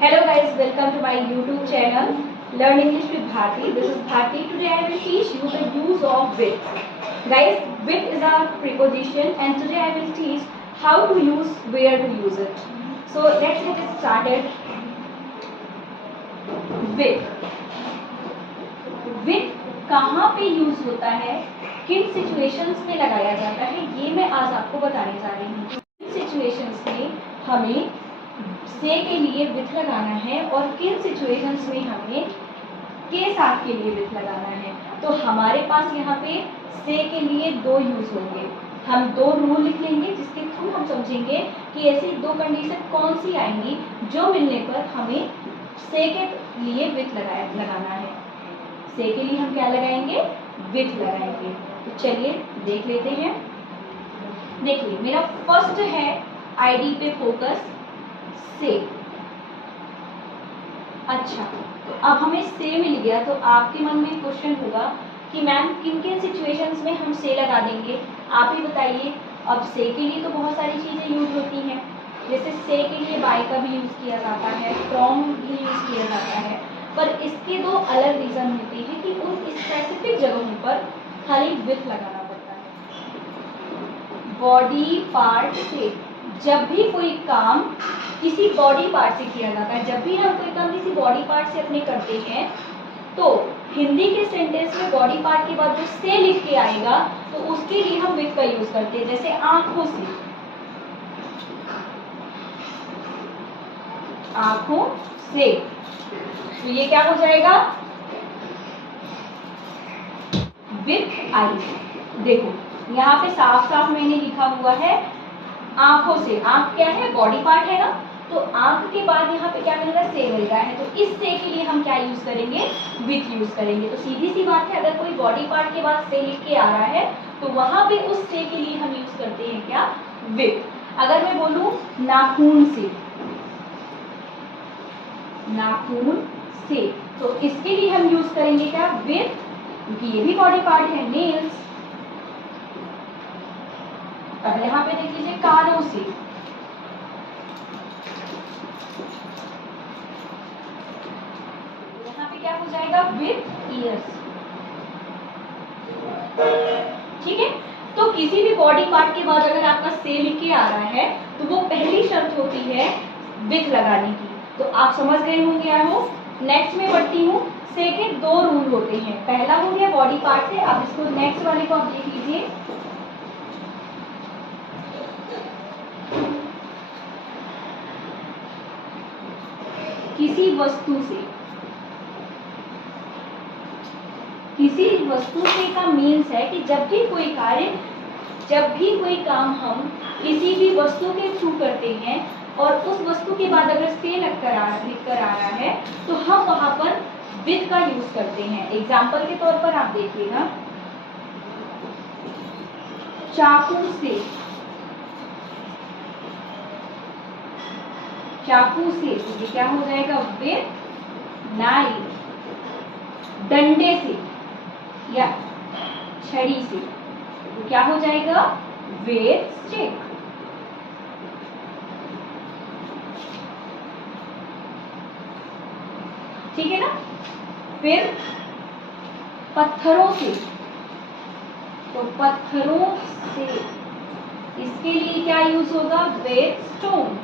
Hello guys, welcome to my YouTube channel Learn English with Bharti. This is Bharti. Today I will teach you the use of with. Guys, with is a preposition and today I will teach how to use, where to use it. So let's get it started. With. With कहाँ पे use होता है, किन situations में लगाया जाता है, ये मैं आज आपको बताने जा रही हूँ। किन सिचुएशंस में हमें से के लिए विथ लगाना है और किन सिचुएशंस में हमें के साथ के लिए विथ लगाना है। तो हमारे पास यहाँ पे से के लिए दो यूज होंगे। हम दो रूल लिख लेंगे जिसके थ्रू हम समझेंगे कि ऐसी दो कंडीशन कौन सी आएंगी जो मिलने पर हमें से के लिए विथ लगाना है। से के लिए हम क्या लगाएंगे, विथ लगाएंगे। तो चलिए देख लेते हैं। देखिए मेरा फर्स्ट है आईडी पे फोकस से। अच्छा, तो अब हमें से मिल गया तो आपके मन में क्वेश्चन होगा कि मैम किन किन सिचुएशंस में हम से लगा देंगे, आप ही बताइए। अब से के लिए तो बहुत सारी चीज़ें यूज होती हैं, जैसे से के लिए बाय का भी यूज़ किया जाता है, फ्रॉम भी यूज़ किया जाता है, पर इसके दो अलग रीज़न होते हैं कि उन स्पेसिफिक जगहों पर खाली विथ लगाना पड़ता है। बॉडी पार्ट से, जब भी कोई काम किसी बॉडी पार्ट से किया जाता है, जब भी हम कोई काम किसी बॉडी पार्ट से अपने करते हैं तो हिंदी के सेंटेंस में बॉडी पार्ट के बाद जो से लिख के आएगा तो उसके लिए हम विथ का यूज करते हैं। जैसे आंखों से, आंखों से, तो ये क्या हो जाएगा, विथ आई। देखो यहाँ पे साफ साफ मैंने लिखा हुआ है आंखों से। आंख क्या है, बॉडी पार्ट है ना, तो आंख के बाद यहाँ पे क्या मिल रहा है, से मिल रहा है। तो इस से के लिए हम क्या यूज करेंगे, विथ यूज करेंगे। तो सीधी सी बात है, अगर कोई बॉडी पार्ट के बाद से लिख के आ रहा है तो वहां पे उस से के लिए हम यूज करते हैं क्या, विथ। अगर मैं बोलूं नाखून से, नाखून से, तो इसके लिए हम यूज करेंगे क्या, विथ, क्योंकि ये भी बॉडी पार्ट है, नेल्स। अब यहाँ पे देख लीजिए कानों से, यहाँ पे क्या हो जाएगा, विथ ईयर्स। ठीक है, तो किसी भी बॉडी पार्ट के बाद अगर आपका से लिख के आ रहा है तो वो पहली शर्त होती है विथ लगाने की। तो आप समझ गए होंगे आई होप। नेक्स्ट में बढ़ती हूँ। से के दो रूल होते हैं। पहला हो गया बॉडी पार्ट से, अब इसको नेक्स्ट वाले को आप देख लीजिए। किसी वस्तु से, किसी वस्तु से का मीन्स है कि जब भी कोई कार्य, जब भी कोई काम हम किसी भी वस्तु के थ्रू करते हैं और उस वस्तु के बाद अगर से लिख कर आ रहा है तो हम वहां पर विथ का यूज करते हैं। एग्जाम्पल के तौर पर आप देखिएगा, चाकू से, चाकू से, तो ये क्या हो जाएगा, विथ नाइफ। डंडे से या छड़ी से, तो क्या हो जाएगा, विथ स्टिक। ठीक है ना। फिर पत्थरों से, तो पत्थरों से, इसके लिए क्या यूज होगा, विथ स्टोन।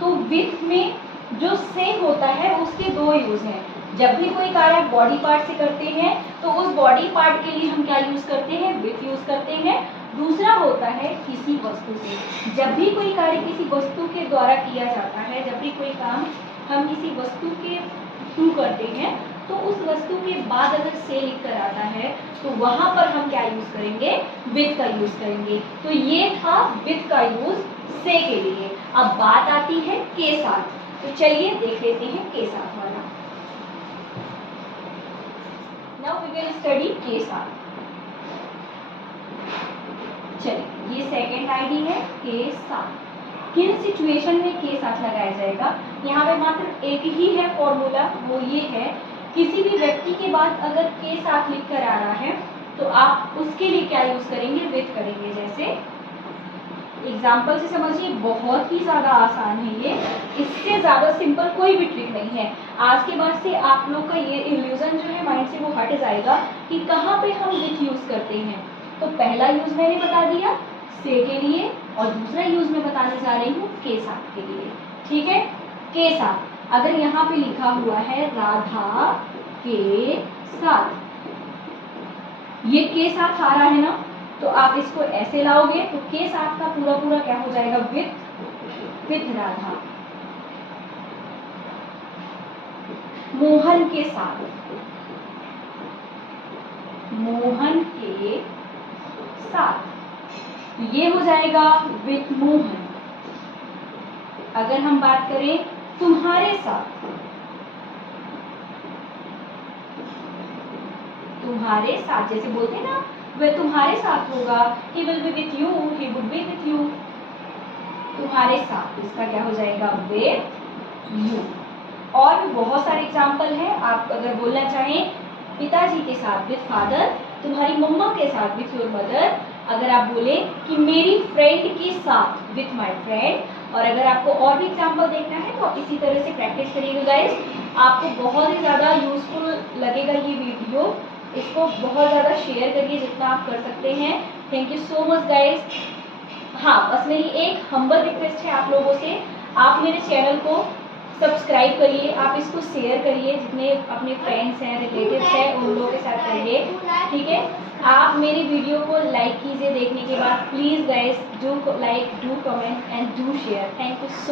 तो विथ में जो से होता है उसके दो यूज हैं। जब भी कोई कार्य बॉडी पार्ट से करते हैं तो उस बॉडी पार्ट के लिए हम क्या यूज करते हैं, विथ यूज करते हैं। दूसरा होता है किसी वस्तु से, जब भी कोई कार्य किसी वस्तु के द्वारा किया जाता है, जब भी कोई काम हम किसी वस्तु के थ्रू करते हैं तो उस वस्तु के बाद अगर से लिख कर आता है तो वहां पर हम क्या यूज करेंगे, विथ का यूज करेंगे। तो ये था विथ का यूज से के लिए। अब बात आती है के साथ, तो चलिए देख लेते हैं के साथ वाला। नाउ वी विल स्टडी के साथ। चलिए ये सेकेंड आईडी है के साथ। किन सिचुएशन में के साथ लगाया जाएगा, यहाँ पे मात्र एक ही है फॉर्मूला, वो ये है किसी भी व्यक्ति के बाद अगर के साथ लिख कर आ रहा है तो आप उसके लिए क्या यूज करेंगे, विथ करेंगे। जैसे एग्जाम्पल से समझिए, बहुत ही ज़्यादा आसान है ये, इससे ज़्यादा सिंपल कोई भी ट्रिक नहीं है। आज के बाद से आप लोग का ये इल्यूजन जो है माइंड से वो हट जाएगा कि कहाँ पे हम विथ यूज़ करते हैं। तो पहला यूज़ मैंने बता दिया से के लिए, और दूसरा यूज़ मैं बताने जा रही हूँ के साथ के लिए। ठीक है, के साथ अगर यहाँ पे लिखा हुआ है राधा के साथ, ये के साथ आ रहा है ना, तो आप इसको ऐसे लाओगे तो के साथ का पूरा पूरा क्या हो जाएगा, विथ राधा। मोहन के साथ, मोहन के साथ, ये हो जाएगा विथ मोहन। अगर हम बात करें तुम्हारे साथ, तुम्हारे साथ जैसे बोलते हैं ना, वह तुम्हारे साथ होगा, he will be with you, he would be with you। तुम्हारे साथ, इसका क्या हो जाएगा, with you। और भी बहुत सारे एग्जाम्पल हैं, आप अगर बोलना चाहें पिताजी के साथ विथ फादर, तुम्हारी मम्मा के साथ विथ योर मदर। अगर आप बोले कि मेरी फ्रेंड के साथ विथ माय फ्रेंड। और अगर आपको और भी एग्जाम्पल देखना है तो आप इसी तरह से प्रैक्टिस करिएगा गाइस, आपको बहुत ही ज़्यादा यूजफुल लगेगा ये वीडियो। इसको बहुत ज़्यादा शेयर करिए जितना आप कर सकते हैं। Thank you so much guys. हाँ, बस मेरी एक हम्बल रिक्वेस्ट है आप लोगों से, आप मेरे चैनल को सब्सक्राइब करिए, आप इसको शेयर करिए, जितने अपने फ्रेंड्स हैं, रिलेटिव्स हैं, उन लोगों के साथ करिए। ठीक है, आप मेरी वीडियो को लाइक कीजिए देखने के बाद। Please guys, do like, do comment and do share. Thank you so